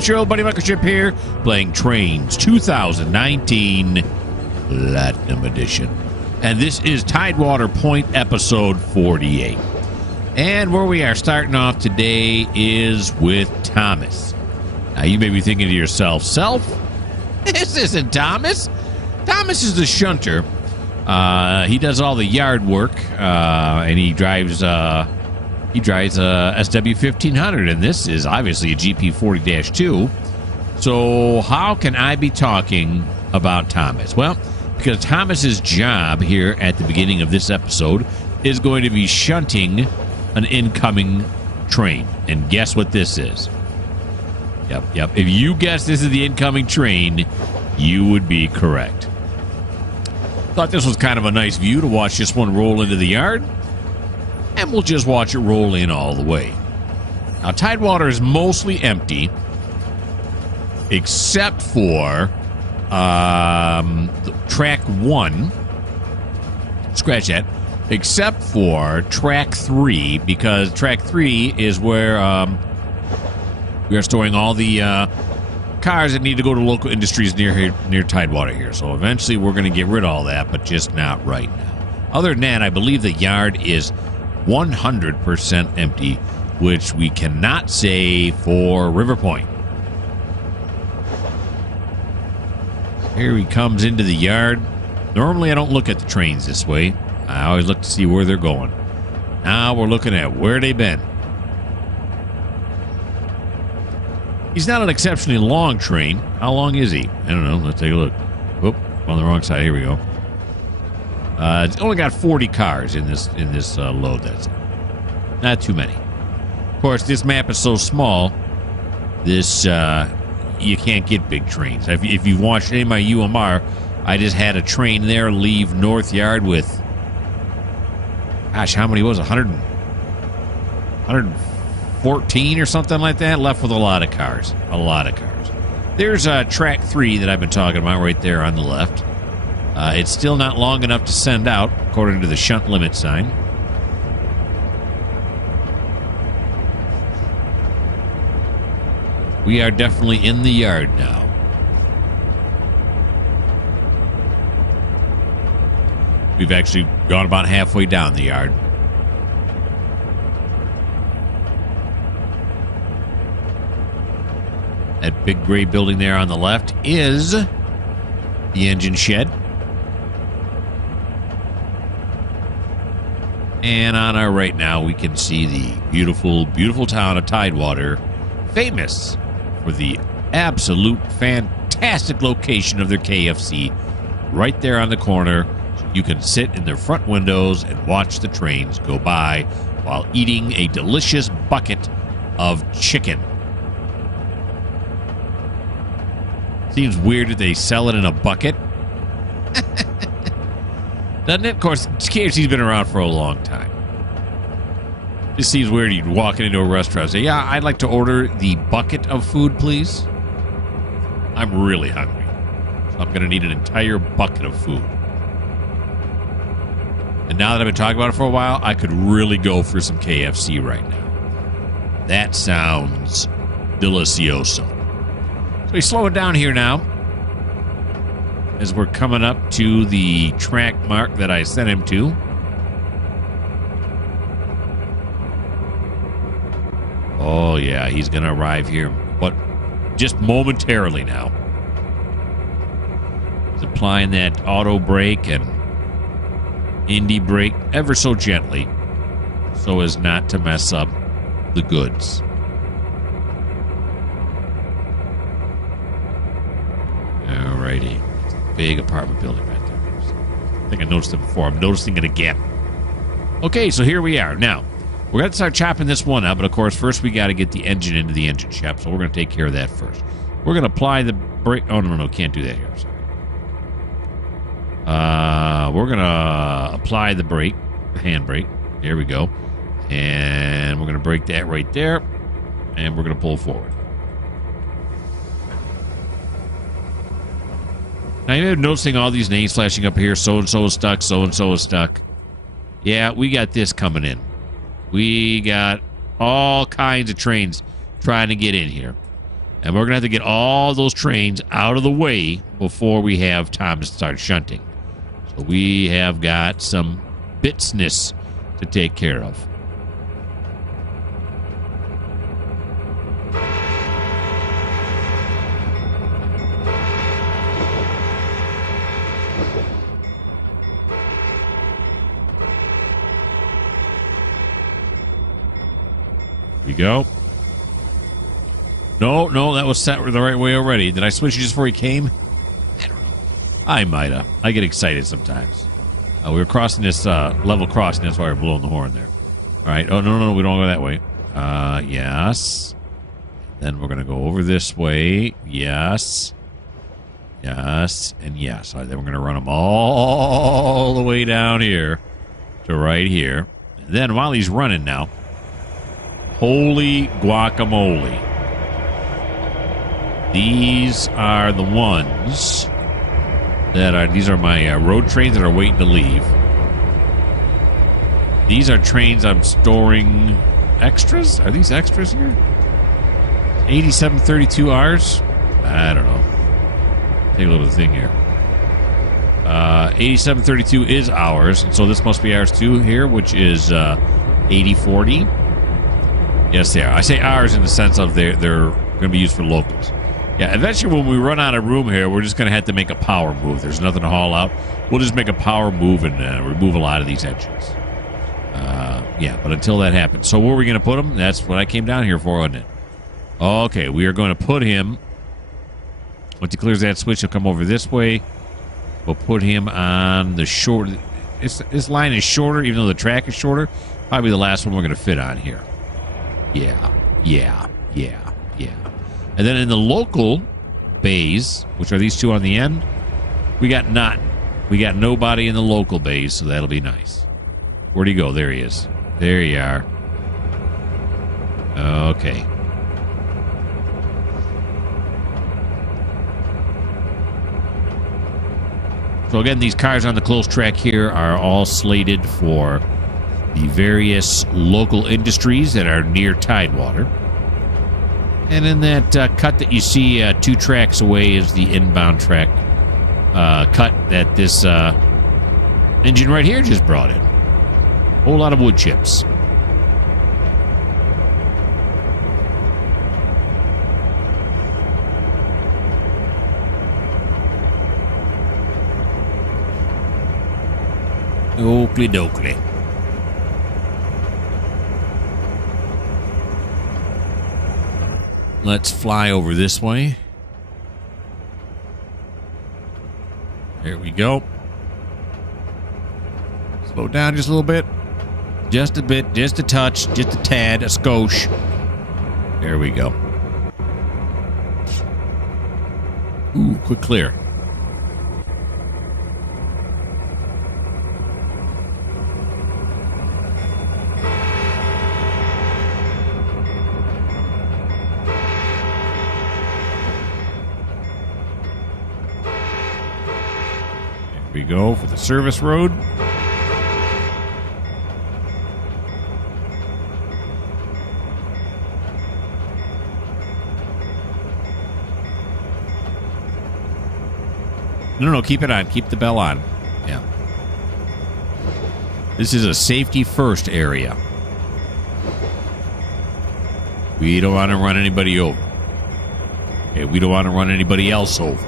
it's your old buddy Mikerowchip here, playing Trainz 2019 Platinum Edition. And this is TideWater Point episode 48. And where we are starting off today is with Thomas. Now, you may be thinking to yourself, this isn't Thomas. Thomas is the shunter. He does all the yard work, and he drives a SW1500, and this is obviously a GP40-2. So how can I be talking about Thomas? Well, because Thomas's job here at the beginning of this episode is going to be shunting an incoming train. And guess what this is? Yep. If you guess this is the incoming train, you would be correct. Thought this was kind of a nice view to watch this one roll into the yard. And we'll just watch it roll in all the way. Now, TideWater is mostly empty, except for track 1. Scratch that. Except for track 3, because track 3 is where we are storing all the cars that need to go to local industries near TideWater here. So eventually we're going to get rid of all that, but just not right now. Other than that, I believe the yard is 100% empty, which we cannot say for River Point. Here he comes into the yard. Normally I don't look at the trains this way. I always look to see where they're going. Now we're looking at where they've been. He's not an exceptionally long train. How long is he? I don't know. Let's take a look. Whoop, on the wrong side. Here we go. It's only got 40 cars in this load. That's not too many. Of course, this map is so small. This you can't get big trains. If you've watched any of my UMR, I just had a train there leave North Yard with, gosh, how many was it? 114 or something like that. Left with a lot of cars. A lot of cars. There's track 3 that I've been talking about right there on the left. It's still not long enough to send out, according to the shunt limit sign. We are definitely in the yard now. We've actually gone about halfway down the yard. That big gray building there on the left is the engine shed. And on our right now, we can see the beautiful, beautiful town of TideWater, famous for the absolute fantastic location of their KFC right there on the corner. You can sit in their front windows and watch the trains go by while eating a delicious bucket of chicken. Seems weird that they sell it in a bucket. Doesn't it? Of course, KFC's been around for a long time. Just seems weird you'd walk into a restaurant and say, yeah, I'd like to order the bucket of food, please. I'm really hungry. So I'm going to need an entire bucket of food. And now that I've been talking about it for a while, I could really go for some KFC right now. That sounds delicioso. So we slow it down here now, as we're coming up to the track mark that I sent him to. Oh, yeah, he's going to arrive here, but just momentarily now. He's applying that auto brake and indie brake ever so gently so as not to mess up the goods. Alrighty. Big apartment building right there. I think I noticed it before. I'm noticing it again. Okay, so here we are. Now, we're going to start chopping this one up, but of course, first we got to get the engine into the engine shop, so we're going to take care of that first. We're going to apply the brake. Oh, no, can't do that here. I'm sorry. We're going to apply the brake, the hand brake. There we go. And we're going to brake that right there, and we're going to pull forward. Now, you're noticing all these names flashing up here. So-and-so is stuck. So-and-so is stuck. Yeah, we got this coming in. We got all kinds of trains trying to get in here. And we're going to have to get all those trains out of the way before we have time to start shunting. So we have got some business to take care of. Here we go. No, that was set the right way already. Did I switch it just before he came? I don't know. I might have. I get excited sometimes. We were crossing this level crossing. That's why we're blowing the horn there. All right. Oh, no, we don't go that way. Yes. Then we're going to go over this way. Yes. Yes. And yes. All right, then we're going to run them all the way down here to right here. And then while he's running now, holy guacamole. These are the ones that are, these are my road trains that are waiting to leave. These are trains I'm storing extras. Are these extras here? 8732Rs? I don't know. Take a look at the thing here. 8732 is ours, and so this must be ours too here, which is 8040. Yes, they are. I say ours in the sense of they're going to be used for locals. Yeah, eventually when we run out of room here, we're just going to have to make a power move. There's nothing to haul out. We'll just make a power move and remove a lot of these engines. Yeah, but until that happens. So where are we going to put him? That's what I came down here for, wasn't it? Okay, we are going to put him. Once he clears that switch, he'll come over this way. We'll put him on the short. This line is shorter, even though the track is shorter. Probably the last one we're going to fit on here. Yeah. And then in the local bays, which are these two on the end, we got nothing. We got nobody in the local bays, so that'll be nice. Where'd he go? There he is. There you are. Okay. So again, these cars on the close track here are all slated for the various local industries that are near TideWater. And in that cut that you see 2 tracks away is the inbound track cut that this engine right here just brought in. Whole lot of wood chips. Oakley dokley. Let's fly over this way. There we go. Slow down just a little bit. Just a bit, just a touch, just a tad, a skosh. There we go. Ooh, quick clear. We go for the service road. No, keep it on. Keep the bell on. Yeah. This is a safety first area. We don't want to run anybody over. Okay, we don't want to run anybody else over.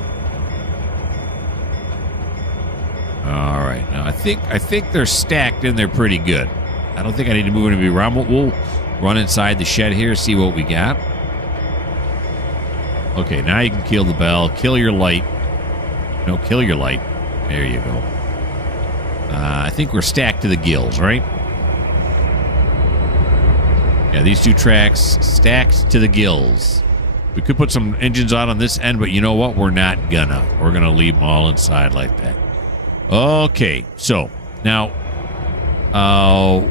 All right, now I think they're stacked in there pretty good. I don't think I need to move anybody around. We'll run inside the shed here, see what we got. Okay, now you can kill the bell, kill your light. No, kill your light. There you go. I think we're stacked to the gills, right? Yeah, these 2 tracks stacked to the gills. We could put some engines out on this end, but you know what? We're not gonna. We're gonna leave them all inside like that. Okay, so now,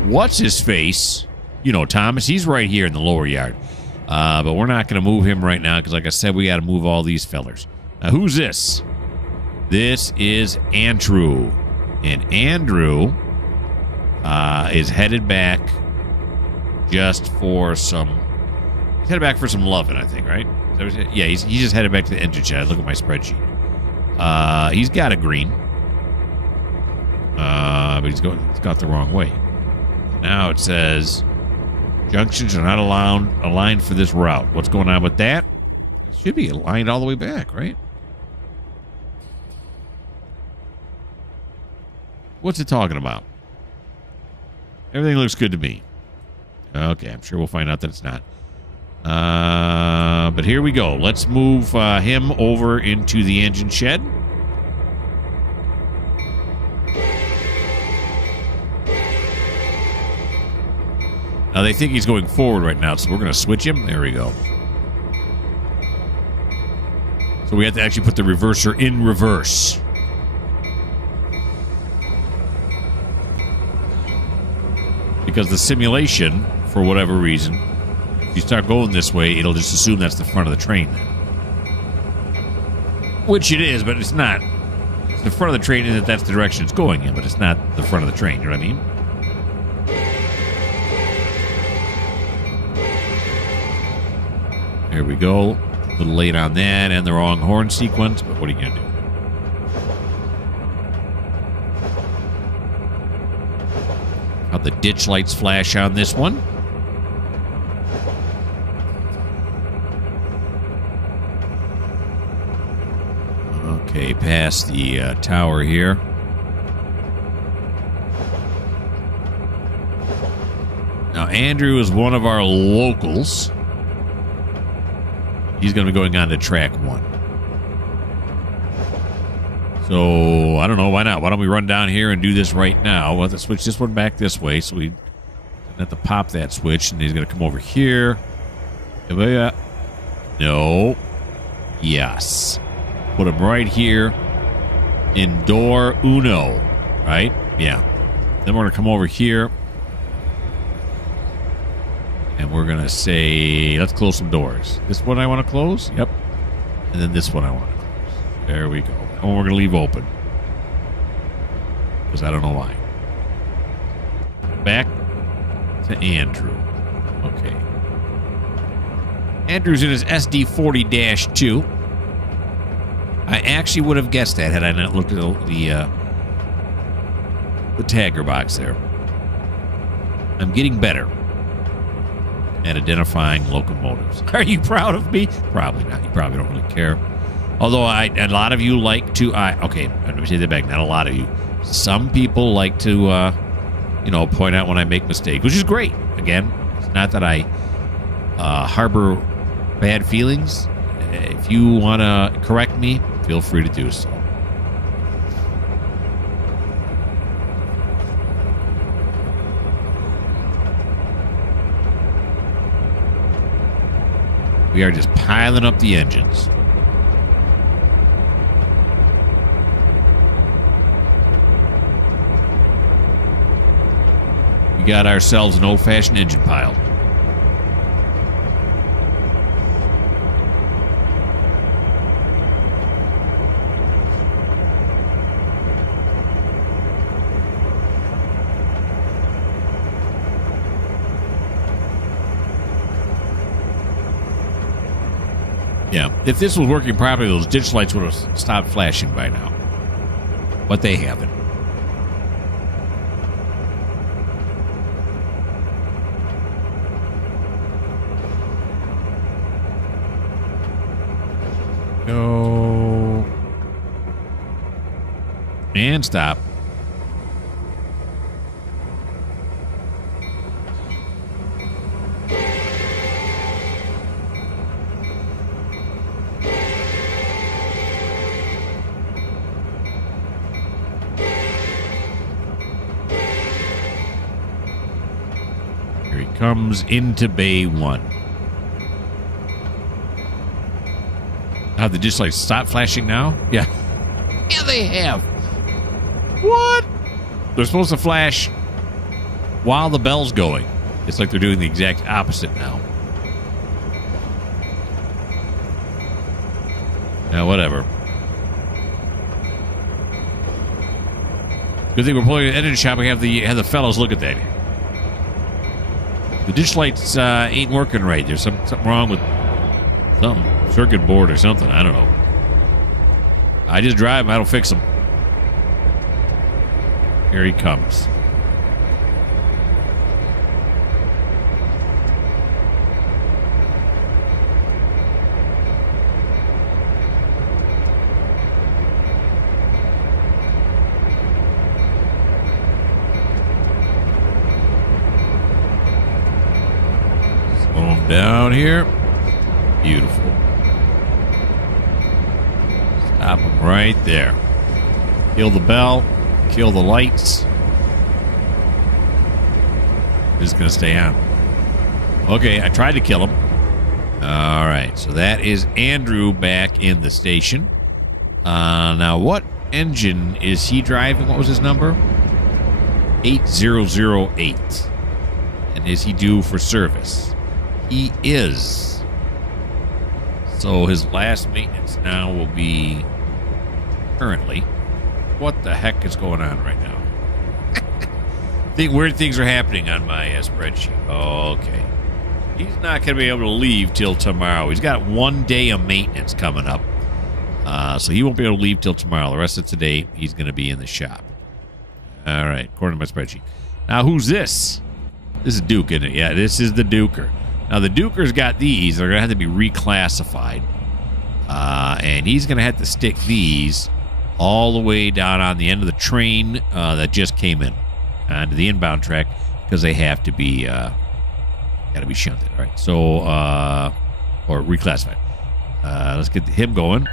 what's his face? You know, Thomas. He's right here in the lower yard, but we're not going to move him right now because, like I said, we got to move all these fellers. Now, who's this? This is Andrew, and Andrew is headed back just for some. He's headed back for some loving, I think. Right? Is Yeah, he's just headed back to the engine shed. Look at my spreadsheet. He's got a green. But he's got the wrong way. Now it says junctions are not aligned for this route. What's going on with that? It should be aligned all the way back, right? What's it talking about? Everything looks good to me. Okay, I'm sure we'll find out that it's not. But here we go. Let's move him over into the engine shed. Now they think he's going forward right now, so we're going to switch him. There we go. So we have to actually put the reverser in reverse. Because the simulation, for whatever reason, if you start going this way, it'll just assume that's the front of the train. Which it is, but it's not. It's the front of the train in that that's the direction it's going in, but it's not the front of the train, you know what I mean? There we go. A little late on that and the wrong horn sequence, but what are you going to do? How the ditch lights flash on this one. Okay, past the tower here. Now, Andrew is one of our locals. He's going to be going on to track 1. So, I don't know. Why not? Why don't we run down here and do this right now? We'll have to switch this one back this way so we don't have to pop that switch. And he's going to come over here. No. Yes. Put him right here in door uno. Right? Yeah. Then we're going to come over here. And we're going to say, let's close some doors. This one I want to close? Yep. And then this one I want to close. There we go. That one we're going to leave open. Because I don't know why. Back to Andrew. Okay. Andrew's in his SD40-2. I actually would have guessed that had I not looked at the tagger box there. I'm getting better at identifying locomotives. Are you proud of me? Probably not. You probably don't really care. Although a lot of you like to... okay, let me say that back. Not a lot of you. Some people like to, point out when I make mistakes, which is great. Again, it's not that I harbor bad feelings. If you want to correct me, feel free to do so. We are just piling up the engines. We got ourselves an old-fashioned engine pile. Yeah, if this was working properly, those ditch lights would have stopped flashing by now. But they haven't. Go. And stop. Comes into Bay 1. Have the ditch lights stop flashing now? Yeah. Yeah, they have. What? They're supposed to flash while the bell's going. It's like they're doing the exact opposite now. Now, whatever. Good thing we're pulling an engine shop. We have the fellows look at that. The ditch lights ain't working right. There's something wrong with something. circuit board or something. I don't know. I just drive him. I don't fix him. Here he comes. Slow him down here. Beautiful. Stop him right there. Kill the bell. Kill the lights. Just gonna stay on. Okay, I tried to kill him. All right, so that is Andrew back in the station. Now, what engine is he driving? What was his number? 8008. And is he due for service? He is. So his last maintenance now will be currently. What the heck is going on right now? Weird things are happening on my spreadsheet. Okay. He's not going to be able to leave till tomorrow. He's got 1 day of maintenance coming up. So he won't be able to leave till tomorrow. The rest of today, he's going to be in the shop. All right, according to my spreadsheet. Now, who's this? This is Duke, isn't it? Yeah, this is the Duker. Now, the Duker's got these. They're going to have to be reclassified. And he's going to have to stick these all the way down on the end of the train that just came in onto the inbound track because they have to be got to be shunted. All right, so or reclassified. Let's get him going.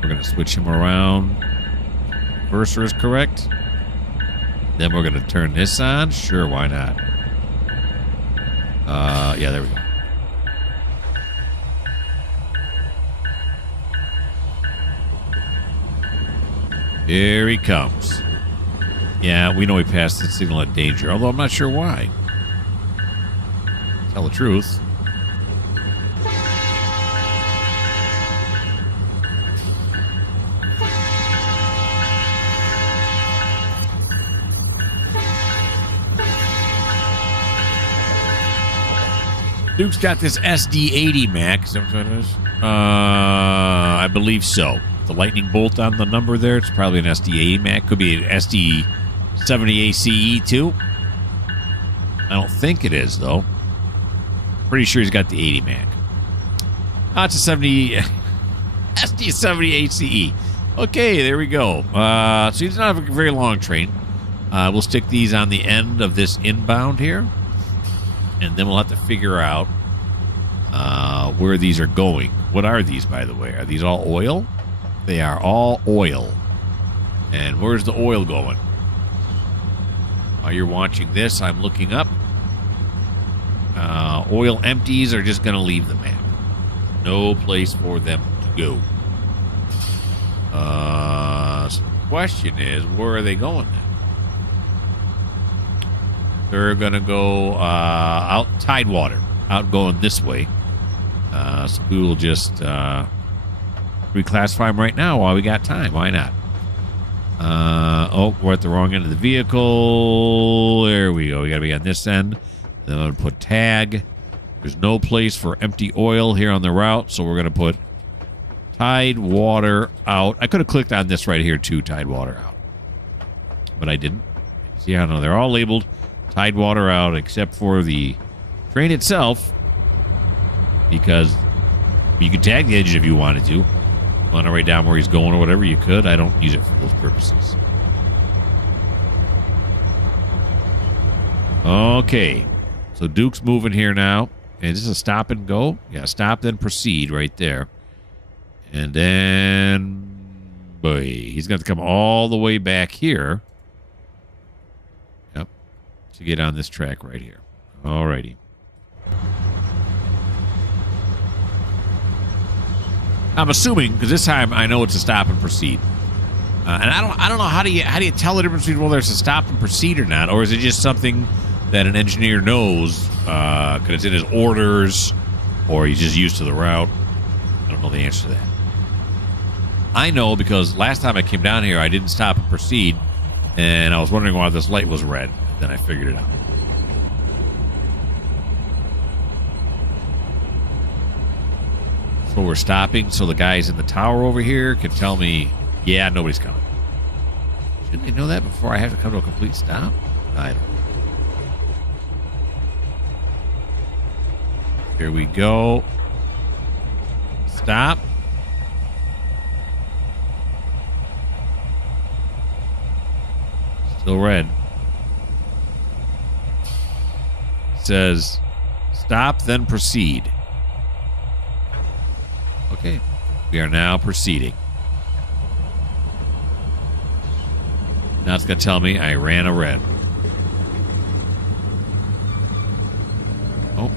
We're going to switch him around. Cursor is correct. Then we're going to turn this on. Sure, why not? Yeah, there we go. Here he comes. Yeah, we know he passed the signal at danger, although I'm not sure why. Tell the truth. Duke's got this SD80 Mac. Is that what it is? I believe so. The lightning bolt on the number there, it's probably an SD80 Mac. Could be an SD70 ACE too. I don't think it is, though. Pretty sure he's got the 80 Mac. Oh, it's a 70 SD70 ACE. Okay, there we go. So he's not a very long train. We'll stick these on the end of this inbound here. And then we'll have to figure out where these are going. What are these, by the way? Are these all oil? They are all oil. And where's the oil going? While you're watching this, I'm looking up. Oil empties are just going to leave the map. No place for them to go. So the question is, where are they going then? They're going to go out TideWater, out going this way. So we will just reclassify them right now while we got time. Why not? Oh, we're at the wrong end of the vehicle. There we go. We got to be on this end. Then I'm going to put tag. There's no place for empty oil here on the route, so we're going to put TideWater out. I could have clicked on this right here too, TideWater out. But I didn't. See, I don't know. They're all labeled TideWater out except for the train itself, because you could tag the engine if you wanted to. Want to write down where he's going or whatever, you could. I don't use it for those purposes. Okay. So Duke's moving here now. And is this a stop and go? Yeah, stop, then proceed right there. And then, boy, he's going to come all the way back here. Yep. To get on this track right here. Alrighty. I'm assuming, because this time I know it's a stop and proceed. And I don't know how do you tell the difference between whether it's a stop and proceed or not, or is it just something that an engineer knows because it's in his orders, or he's just used to the route? I don't know the answer to that. I know because last time I came down here, I didn't stop and proceed, and I was wondering why this light was red. Then I figured it out. So we're stopping so the guys in the tower over here can tell me, yeah, nobody's coming. Shouldn't they know that before I have to come to a complete stop? I don't know. Here we go. Stop. Still red. It says stop, then proceed. Okay. We are now proceeding. Now it's going to tell me I ran a red. Oh.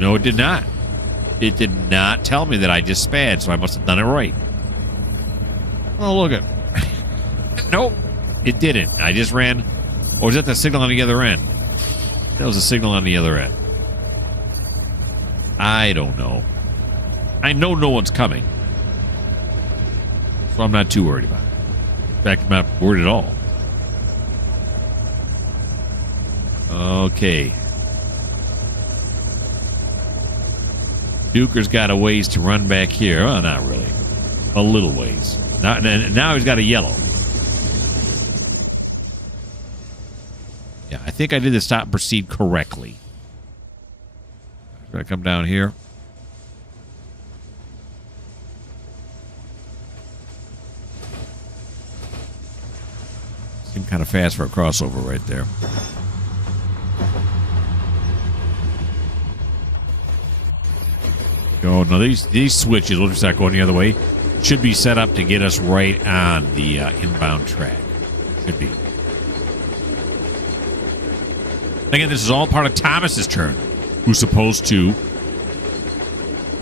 No, it did not. It did not tell me that I just sped, so I must have done it right. Oh, look at. Nope. It didn't. I just ran. Or was that the signal on the other end? That was a signal on the other end. I don't know. I know no one's coming. So I'm not too worried about it. In fact, I'm not worried at all. Okay. Duker's got a ways to run back here. Well, not really. A little ways. Now he's got a yellow. Yeah, I think I did the stop and proceed correctly. Should I come down here? Seemed kind of fast for a crossover right there. Go. Now these switches, we'll just start going the other way, should be set up to get us right on the inbound track. Should be. Again, this is all part of Thomas's turn, who's supposed to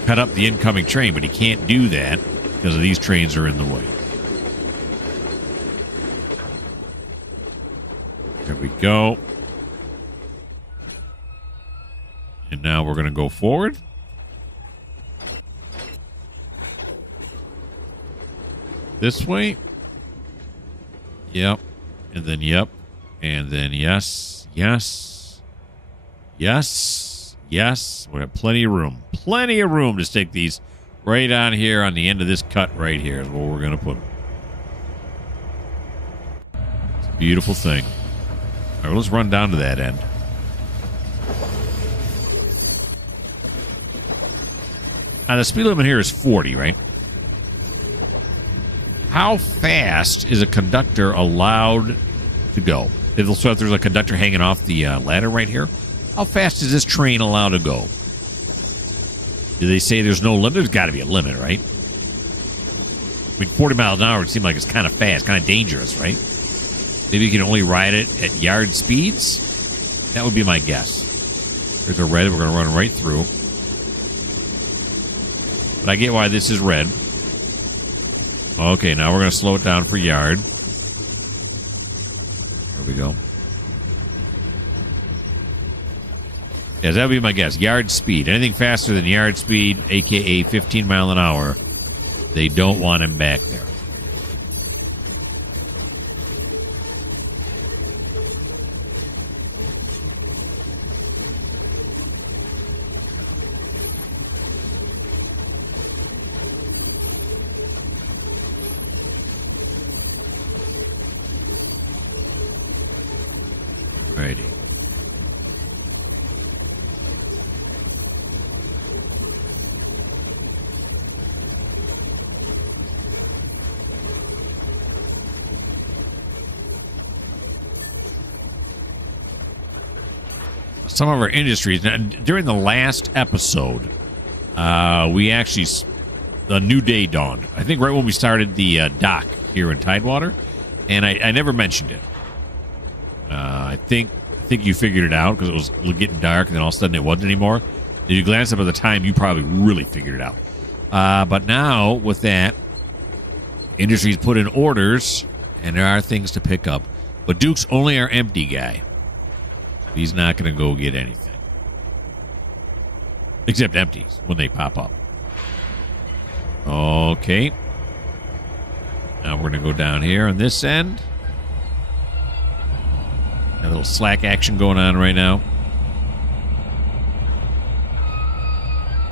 cut up the incoming train, but he can't do that because these trains are in the way. There we go. And now we're going to go forward. This way. Yep. And then yep. And then yes. Yes. Yes. Yes. We have plenty of room. Plenty of room to stick these right on here on the end of this cut right here is where we're going to put them. It's a beautiful thing. All right, let's run down to that end. Now, the speed limit here is 40, right? How fast is a conductor allowed to go? So if there's a conductor hanging off the ladder right here, how fast is this train allowed to go? Do they say there's no limit? There's got to be a limit, right? I mean, 40 miles an hour would seem like it's kind of fast, kind of dangerous, right? Maybe you can only ride it at yard speeds? That would be my guess. There's a red. We're going to run right through. But I get why this is red. Okay, now we're going to slow it down for yard. There we go. Yeah, that would be my guess. Yard speed. Anything faster than yard speed, a.k.a. 15 mile an hour, they don't want him back there. Righty. Some of our industries. Now, during the last episode, we actually, a new day dawned. I think right when we started the dock here in TideWater, and I never mentioned it. I think you figured it out because it was getting dark, and then all of a sudden it wasn't anymore. If you glance up at the time, you probably really figured it out. But now with that, industries put in orders, and there are things to pick up. But Duke's only our empty guy. He's not going to go get anything. Except empties when they pop up. Okay. Now we're going to go down here on this end. Got a little slack action going on right now.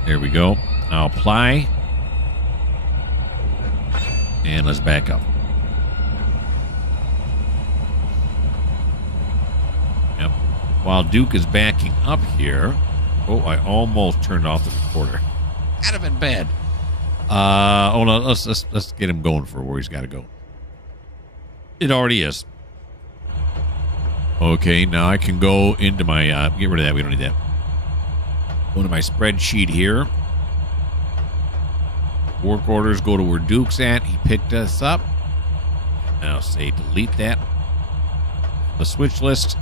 There we go. Now apply. And let's back up. Yep. While Duke is backing up here. Oh, I almost turned off the recorder. That'd have been bad. Hold on. Let's get him going for where he's got to go. It already is. Okay, now I can go into my... get rid of that. We don't need that. Go to my spreadsheet here. Work orders go to where Duke's at. He picked us up. Now say delete that. The switch list.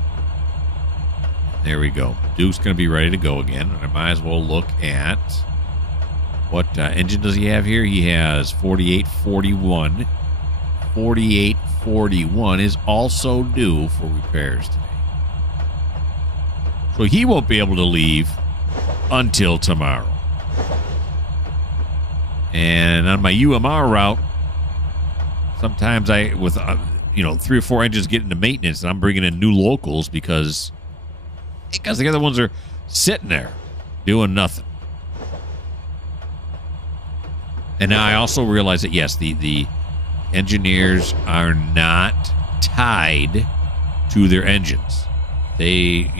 There we go. Duke's going to be ready to go again. I might as well look at what engine does he have here. He has 4841. 4841 is also due for repairs today. So he won't be able to leave until tomorrow. And on my UMR route, sometimes I, with 3 or 4 engines get into maintenance, and I'm bringing in new locals because the other ones are sitting there doing nothing. And now I also realize that, yes, the engineers are not tied to their engines. They,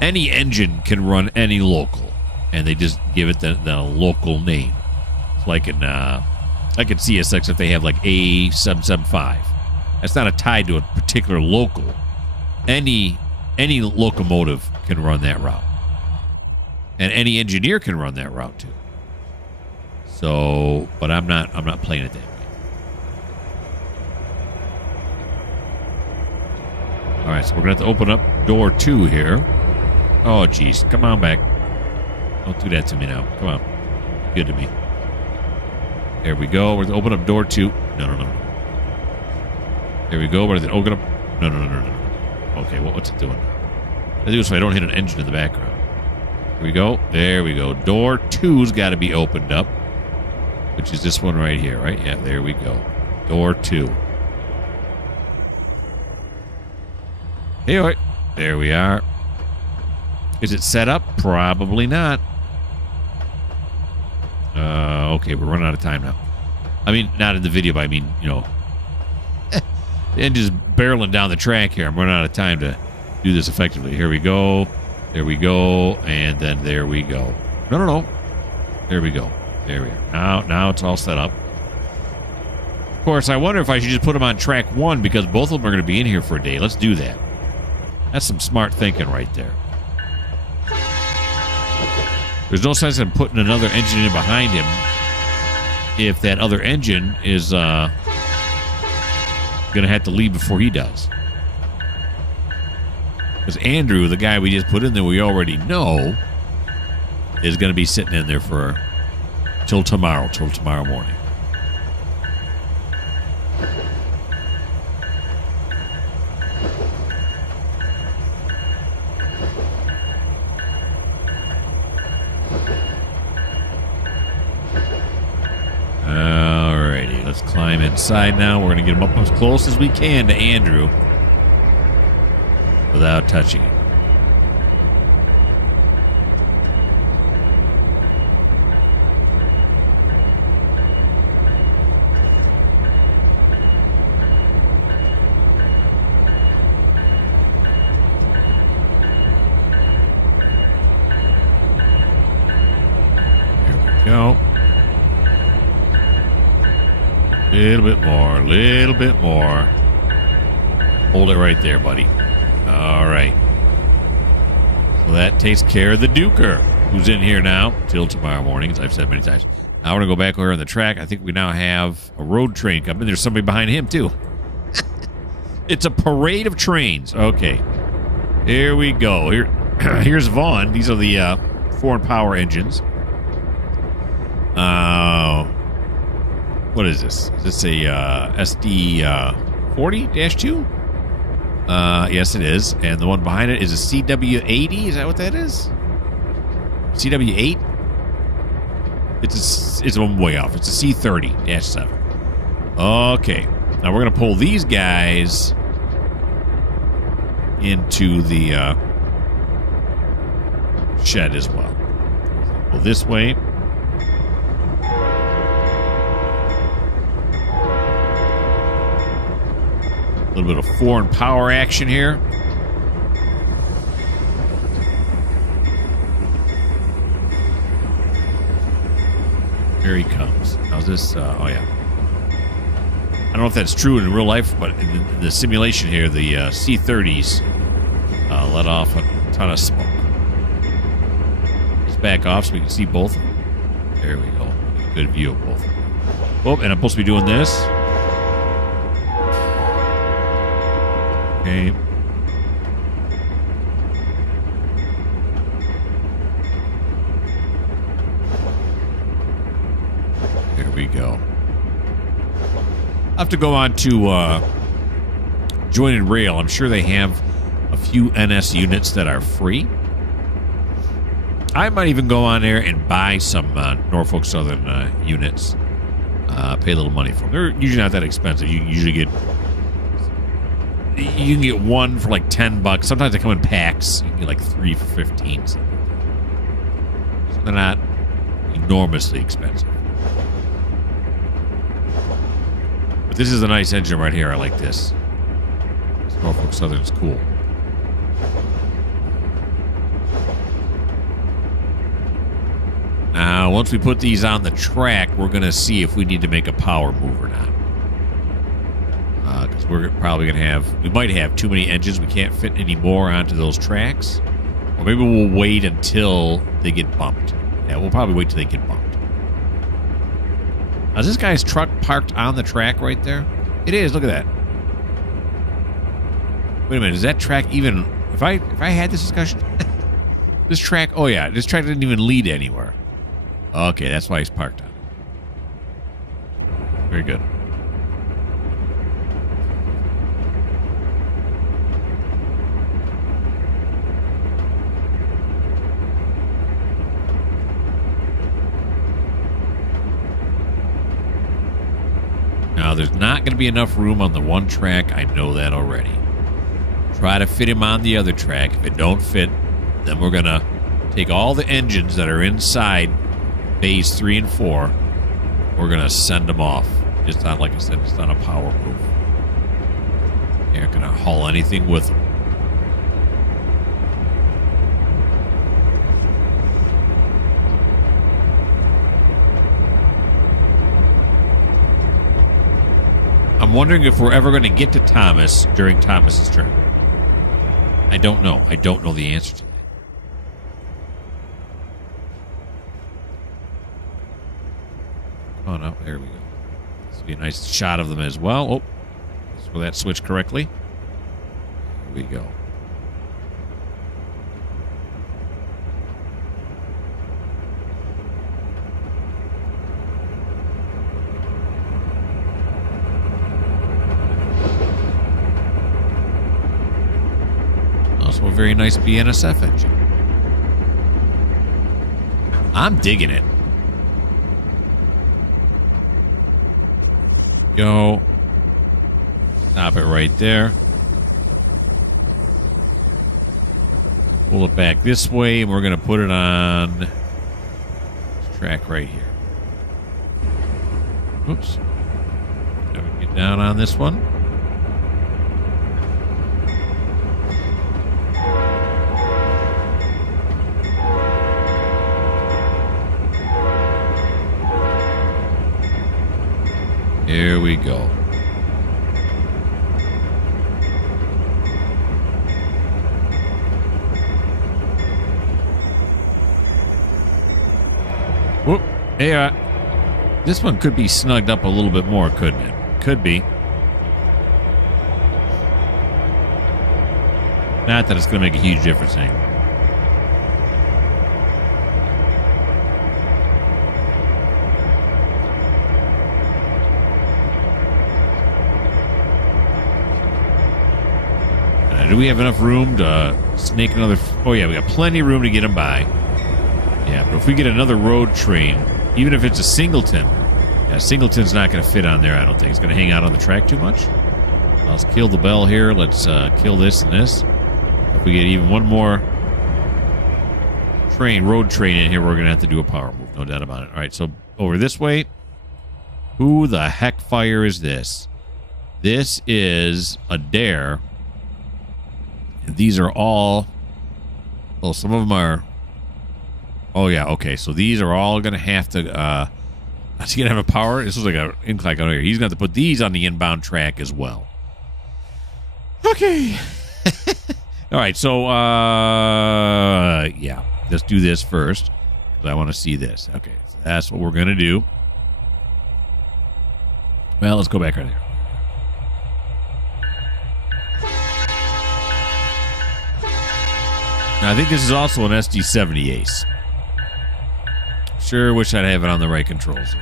any engine can run any local, and they just give it the local name. Like in CSX, if they have like A775, that's not tied to a particular local. Any locomotive can run that route, and any engineer can run that route too. So, but I'm not playing it that way. All right, so we're gonna have to open up door 2 here. Oh, geez, come on back! Don't do that to me now. Come on, good to me. There we go. We're going to open up door 2. No. There we go. We're going to open up. No. Okay, what's it doing? I do it so I don't hit an engine in the background. Here we go. There we go. Door 2's got to be opened up, which is this one right here, right? Yeah, there we go. Door 2. Anyway, there we are. Is it set up? Probably not. Okay, we're running out of time now. I mean, not in the video, but I mean, the engine's barreling down the track here. I'm running out of time to do this effectively. Here we go. There we go. And then there we go. No. There we go. There we are. Now it's all set up. Of course, I wonder if I should just put them on track 1 because both of them are going to be in here for a day. Let's do that. That's some smart thinking right there. There's no sense in putting another engine in behind him if that other engine is going to have to leave before he does. Because Andrew, the guy we just put in there, we already know, is going to be sitting in there for till tomorrow morning. Alrighty, let's climb inside now. We're going to get him up as close as we can to Andrew without touching it. Here we go. Little bit more. Hold it right there, buddy. All right. So that takes care of the Duker, who's in here now till tomorrow morning, as I've said many times. Now we're going to go back over on the track. I think we now have a road train coming. There's somebody behind him, too. It's a parade of trains. Okay. Here we go. Here's Vaughn. These are the foreign power engines. What is this? Is this a SD 40-2? Yes, it is. And the one behind it is a CW80. Is that what that is? CW8? It's one way off. It's a C30-7. Okay. Now we're going to pull these guys into the shed as well. Go this way. A little bit of foreign power action here. Here he comes. How's this? Oh, yeah. I don't know if that's true in real life, but in the simulation here, the C-30s let off a ton of smoke. Let's back off so we can see both. There we go. Good view of both. Oh, and I'm supposed to be doing this. Okay. There we go. I'll have to go on to Jointed Rail. I'm sure they have a few NS units that are free. I might even go on there and buy some Norfolk Southern units. Pay a little money for them. They're usually not that expensive. You can usually get... You can get one for like $10. Sometimes they come in packs. You can get like 3 for 15. So they're not enormously expensive. But this is a nice engine right here. I like this. This Norfolk Southern's cool. Now, once we put these on the track, we're going to see if we need to make a power move or not. Because we're probably going to have... We might have too many engines. We can't fit any more onto those tracks. Or maybe we'll wait until they get bumped. Yeah, we'll probably wait till they get bumped. Is this guy's truck parked on the track right there? It is. Look at that. Wait a minute. Is that track even... If I had this discussion... This track... Oh, yeah. This track didn't even lead anywhere. Okay, that's why he's parked on it. Very good. Now, there's not going to be enough room on the one track. I know that already. Try to fit him on the other track. If it don't fit, then we're going to take all the engines that are inside Bays 3 and 4. We're going to send them off. Just not, like I said, it's not a power move. They aren't going to haul anything with them. I'm wondering if we're ever going to get to Thomas during Thomas's turn. I don't know. I don't know the answer to that. Oh, no. There we go. This will be a nice shot of them as well. Oh, will that switch correctly? There we go. Also a very nice BNSF engine. I'm digging it. Go. Stop it right there. Pull it back this way, and we're going to put it on this track right here. Oops. Get down on this one. Here we go. Whoop. Hey, this one could be snugged up a little bit more, couldn't it? Could be. Not that it's going to make a huge difference anyway. Do we have enough room to snake another... Oh, yeah, we got plenty of room to get them by. Yeah, but if we get another road train, even if it's a singleton, yeah, singleton's not going to fit on there, I don't think. It's going to hang out on the track too much. Let's kill the bell here. Let's kill this and this. If we get even one more road train in here, we're going to have to do a power move. No doubt about it. All right, so over this way. Who the heck fire is this? This is a dare. And these are all... Well, some of them are... Oh, yeah, okay. So these are all going to have to... Is he going to have a power? This was like an incline on here. He's going to have to put these on the inbound track as well. Okay. All right, so, yeah. Let's do this first, because I want to see this. Okay, so that's what we're going to do. Well, let's go back right here. Now, I think this is also an SD70 Ace. Sure wish I'd have it on the right controls.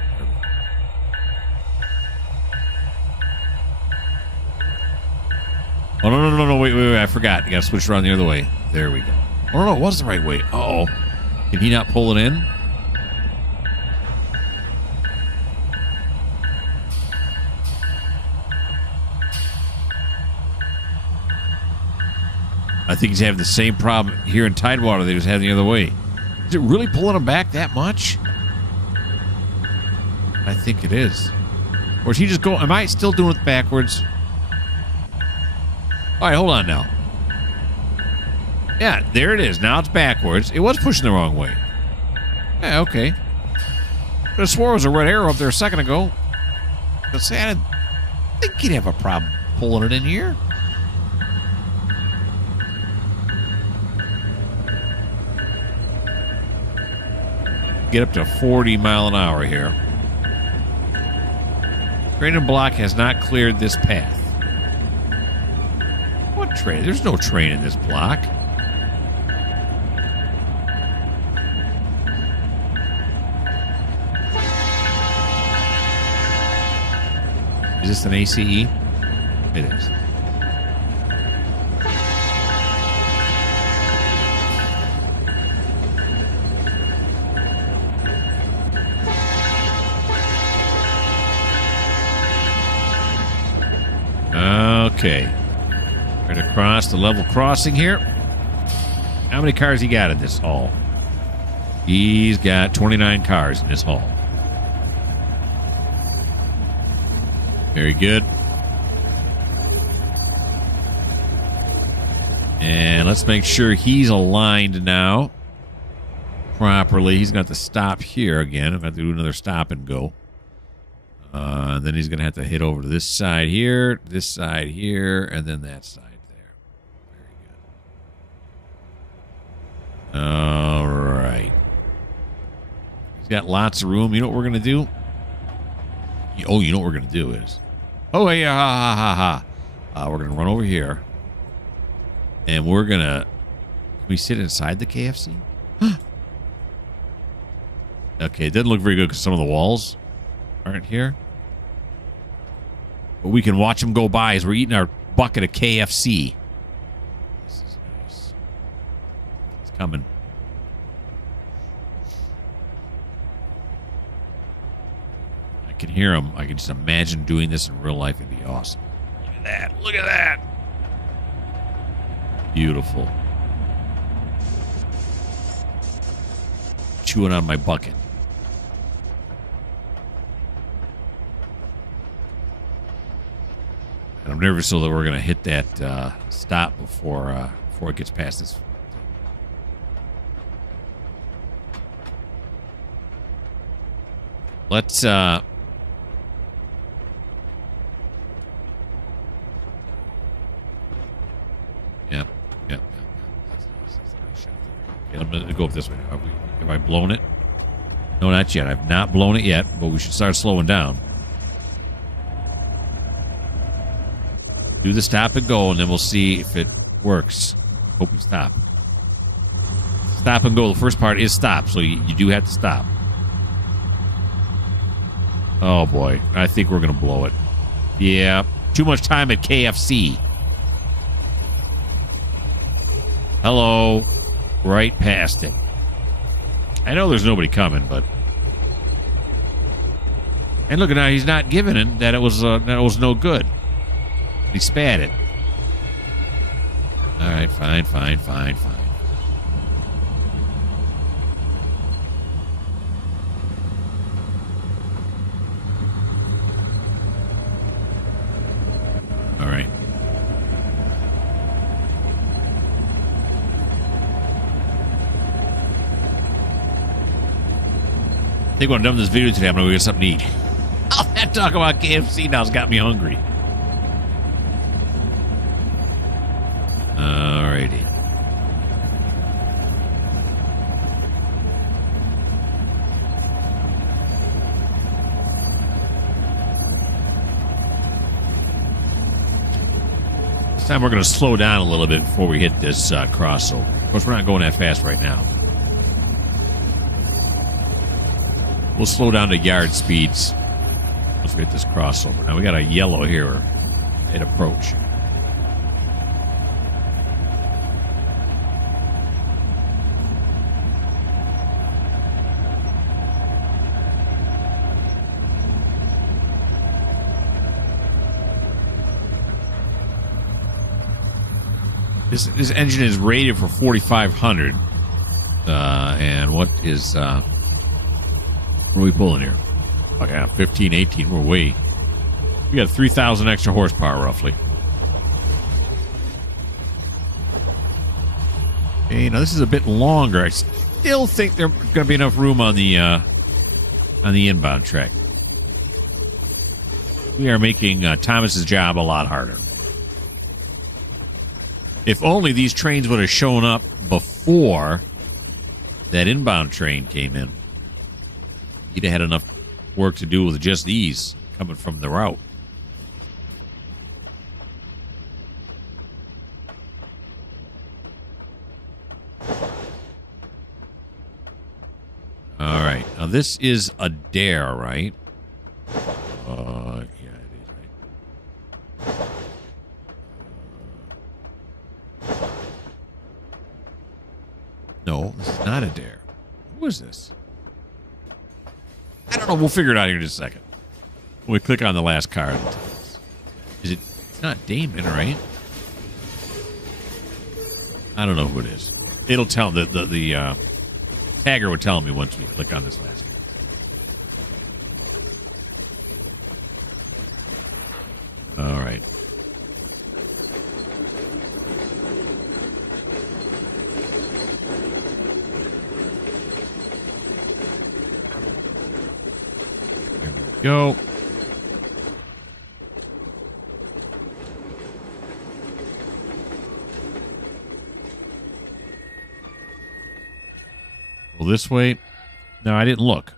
Oh, no, wait, I forgot. You got to switch around the other way. There we go. Oh, no, it was the right way. Uh-oh. Can he not pull it in? I think he's having the same problem here in TideWater that he was having the other way. Is it really pulling him back that much? I think it is. Or is he just going... Am I still doing it backwards? All right, hold on now. Yeah, there it is. Now it's backwards. It was pushing the wrong way. Yeah, okay. I swore there was a red arrow up there a second ago. But say, I didn't think he'd have a problem pulling it in here. Get up to 40 mile an hour here. Train and block has not cleared this path. What train? There's no train in this block. Is this an ACE? It is. Okay. Right across the level crossing here. How many cars he got in this hall? He's got 29 cars in this hall. Very good. And let's make sure he's aligned now properly. He's got to stop here again. I'm going to have to do another stop and go. Then he's going to have to hit over to this side here, and then that side there. Very good. All right. He's got lots of room. You know what we're going to do? Oh, you know what we're going to do is... Oh, yeah, ha. We're going to run over here. And we're going to... Can we sit inside the KFC? Okay, it doesn't look very good because some of the walls aren't here. But we can watch them go by as we're eating our bucket of KFC. This is nice. It's coming. I can hear them. I can just imagine doing this in real life. It'd be awesome. Look at that. Look at that. Beautiful. Chewing on my bucket. And I'm nervous so that we're going to hit that stop before it gets past this. Let's Yep. That's a nice shot there. Okay, I'm going to go up this way. Have I blown it? No, not yet. I've not blown it yet, but we should start slowing down. Do the stop and go, and then we'll see if it works. Hope we stop. Stop and go. The first part is stop, so you do have to stop. Oh, boy. I think we're going to blow it. Yeah. Too much time at KFC. Hello. Right past it. I know there's nobody coming, but... And look at now, he's not giving it that it was no good. He spat it. All right, fine. think when I'm done with this video today, I'm going to go get something to eat. All that talk about KFC now's got me hungry. Alrighty. This time we're going to slow down a little bit before we hit this crossover. Of course, we're not going that fast right now. We'll slow down to yard speeds once we hit this crossover. Now we got a yellow here at approach. This engine is rated for 4,500. And what are we pulling here? Oh, yeah, 15, 18. We're way. We got 3,000 extra horsepower, roughly. Okay, now this is a bit longer. I still think there's going to be enough room on the inbound track. We are making Thomas's job a lot harder. If only these trains would have shown up before that inbound train came in. He'd have had enough work to do with just these coming from the route. All right. Now, this is a dare, right? Yeah, it is, right? No, this is not a dare. Who is this? I don't know. We'll figure it out here in just a second. When we click on the last car. Is it? It's not Damon, right? I don't know who it is. It'll tell the tagger would tell me once we click on this last one. All right. Go. Well, this way. No, I didn't look.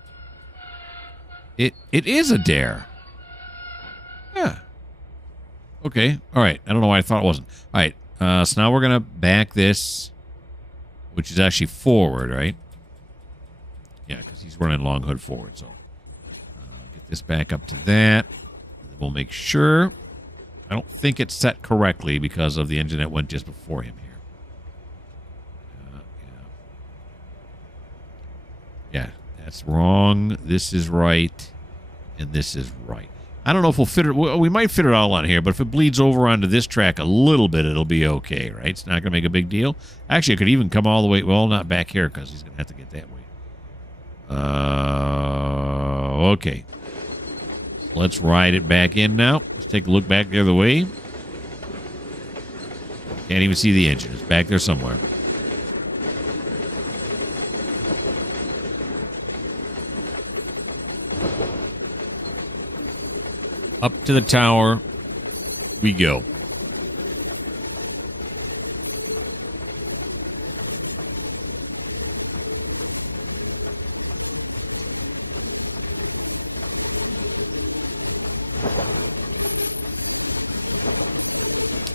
It is a dare. Yeah. Okay. All right. I don't know why I thought it wasn't. All right. So now we're gonna back this, which is actually forward, right? Yeah, because he's running long hood forward. So. This back up to that. We'll make sure. I don't think it's set correctly because of the engine that went just before him here. Yeah, that's wrong. This is right. And this is right. I don't know if we'll fit it. We might fit it all on here, but if it bleeds over onto this track a little bit, it'll be okay, right? It's not going to make a big deal. Actually, it could even come all the way. Well, not back here because he's going to have to get that way. Okay. Let's ride it back in now. Let's take a look back the other way. Can't even see the engine. It's back there somewhere. Up to the tower we go.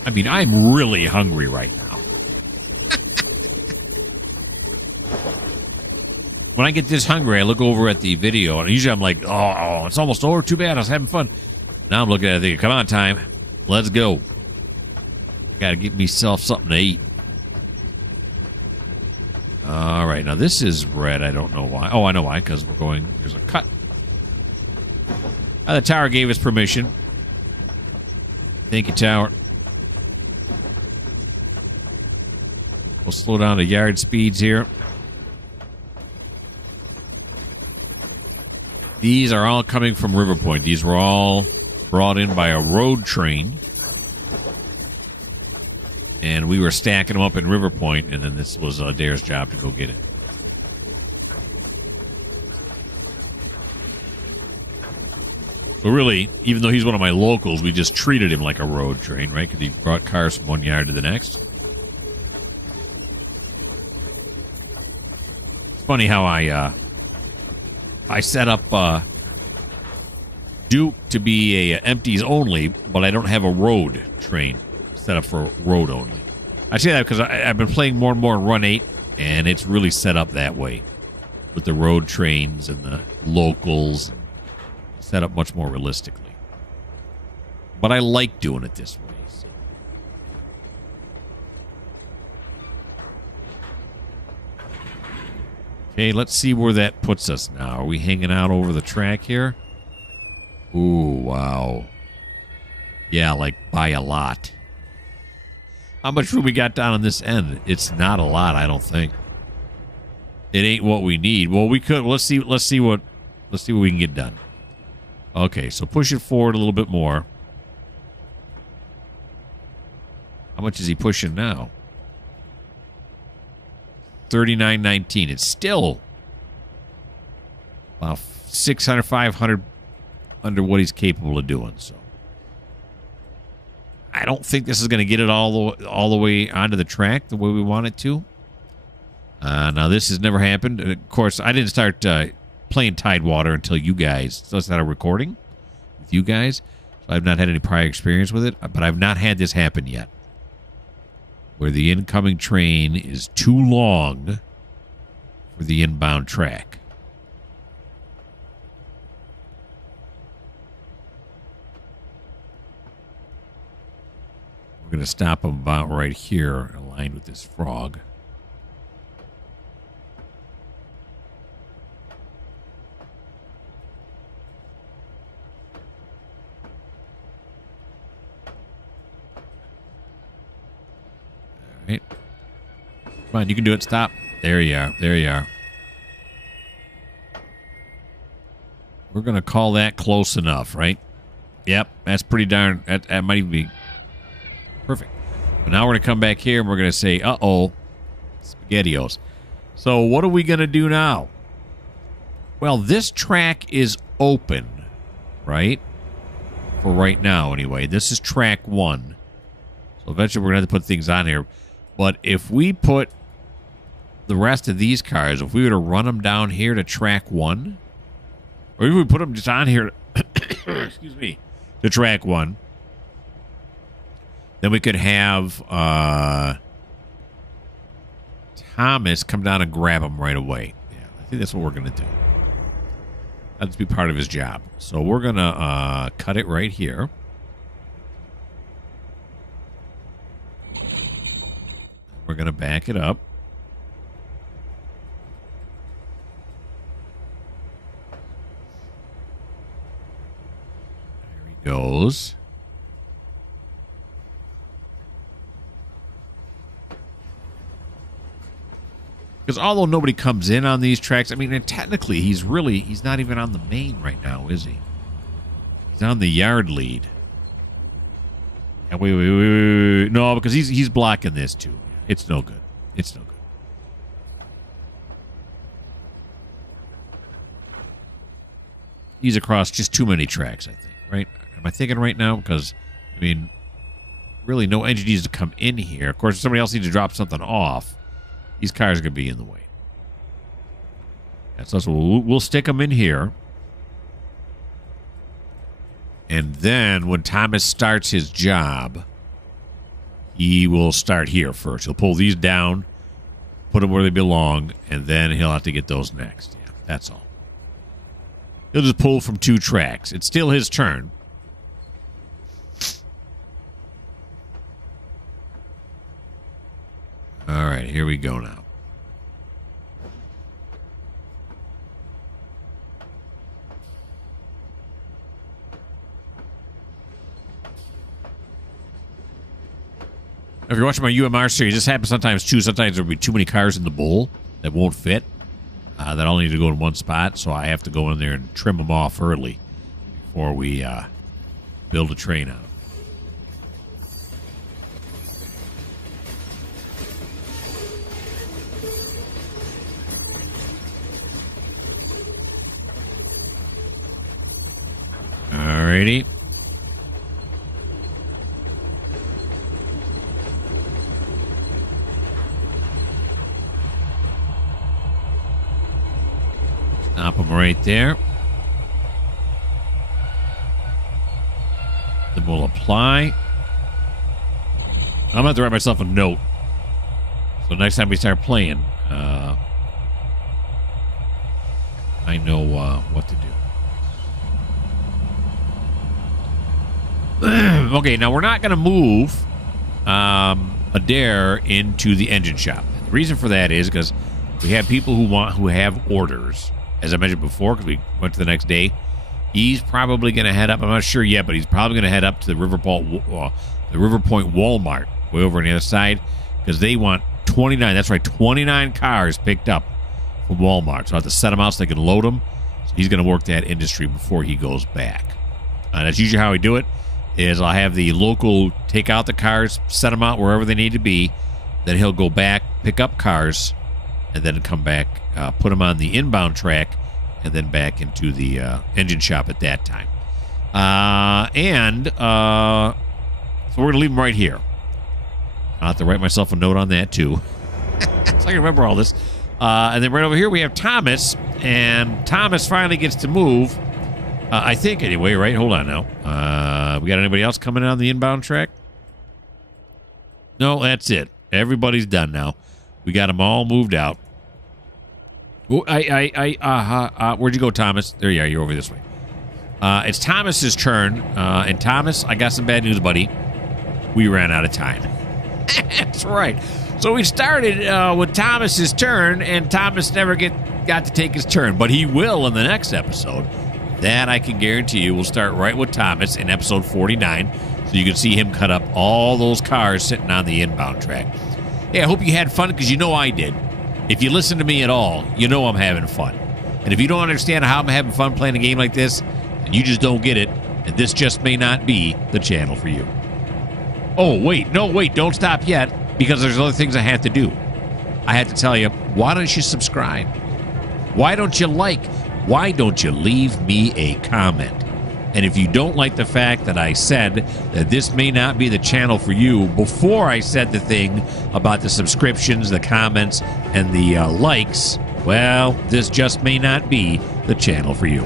I mean, I'm really hungry right now. When I get this hungry, I look over at the video, and usually I'm like, oh, it's almost over. Too bad. I was having fun. Now I'm looking at it thinking, come on, time. Let's go. Got to get myself something to eat. All right. Now, this is red. I don't know why. Oh, I know why. Because we're going, there's a cut. The tower gave us permission. Thank you, tower. We'll slow down to yard speeds here. These are all coming from River Point. These were all brought in by a road train. And we were stacking them up in River Point, and then this was Dare's job to go get it. So really, even though he's one of my locals, we just treated him like a road train, right? Because he brought cars from one yard to the next. It's funny how I set up Duke to be a empties only, but I don't have a road train set up for road only. I say that because I've been playing more and more in Run 8, and it's really set up that way with the road trains and the locals, set up much more realistically. But I like doing it this way. So. Okay, let's see where that puts us now. Are we hanging out over the track here? Ooh, wow. Yeah, like by a lot. How much room we got down on this end? It's not a lot, I don't think. It ain't what we need. Well, we could. Let's see what we can get done. Okay, so push it forward a little bit more. How much is he pushing now? 39.19. It's still about 600, 500 under what he's capable of doing. So I don't think this is going to get it all the way onto the track the way we want it to. Now, this has never happened. Of course, I didn't start playing TideWater until you guys. So I started recording with you guys. So I've not had any prior experience with it. But I've not had this happen yet, where the incoming train is too long for the inbound track. We're going to stop him about right here, aligned with this frog. All right. Come on, you can do it. Stop. There you are. There you are. We're going to call that close enough, right? Yep, that's pretty darn... That might even be... perfect. But now we're going to come back here and we're going to say, uh-oh, SpaghettiOs. So what are we going to do now? Well, this track is open, right? For right now, anyway. This is track 1. So eventually we're going to have to put things on here. But if we put the rest of these cars, if we were to run them down here to track 1, or if we put them just on here, excuse me, to track 1, then we could have Thomas come down and grab him right away. Yeah, I think that's what we're going to do. That'd be part of his job. So we're going to cut it right here. We're going to back it up. There he goes. Because although nobody comes in on these tracks, I mean, and technically he's not even on the main right now, is he? He's on the yard lead. And wait. No, because he's blocking this too. It's no good. It's no good. He's across just too many tracks, I think, right? Am I thinking right now? Because, I mean, really no engine needs to come in here. Of course, if somebody else needs to drop something off, these cars are going to be in the way. Yeah, so we'll stick them in here. And then when Thomas starts his job, he will start here first. He'll pull these down, put them where they belong, and then he'll have to get those next. Yeah, that's all. He'll just pull from 2 tracks. It's still his turn. All right, here we go now. If you're watching my UMR series, this happens sometimes too. Sometimes there'll be too many cars in the bowl that won't fit. That all need to go in one spot, so I have to go in there and trim them off early before we build a train out. All Alrighty. Stop them right there. Then we'll apply. I'm going to have to write myself a note. So next time we start playing, I know what to do. Okay, now we're not going to move Adair into the engine shop. The reason for that is because we have people who have orders. As I mentioned before, because we went to the next day, he's probably going to head up. I'm not sure yet, but he's probably going to head up to the River Point Walmart, way over on the other side, because they want 29. That's right, 29 cars picked up from Walmart. So I have to set them out so they can load them. So he's going to work that industry before he goes back. That's usually how we do it. Is I'll have the local take out the cars, set them out wherever they need to be. Then he'll go back, pick up cars, and then come back, put them on the inbound track, and then back into the engine shop at that time. So we're going to leave them right here. I'll have to write myself a note on that, too. So I can remember all this. And then right over here we have Thomas, and Thomas finally gets to move. I think, anyway, right? Hold on now. We got anybody else coming on the inbound track? No, that's it. Everybody's done now. We got them all moved out. Oh, where'd you go, Thomas? There you are. You're over this way. It's Thomas's turn. And Thomas, I got some bad news, buddy. We ran out of time. That's right. So we started with Thomas's turn, and Thomas never got to take his turn, but he will in the next episode. That I can guarantee you. We'll start right with Thomas in episode 49, so you can see him cut up all those cars sitting on the inbound track. Hey, I hope you had fun, because you know I did. If you listen to me at all, you know I'm having fun. And if you don't understand how I'm having fun playing a game like this, then you just don't get it, and this just may not be the channel for you. Oh, wait. No, wait. Don't stop yet, because there's other things I have to do. I have to tell you, why don't you subscribe? Why don't you like? Why don't you leave me a comment? And if you don't like the fact that I said that this may not be the channel for you before I said the thing about the subscriptions, the comments, and the likes, well, this just may not be the channel for you.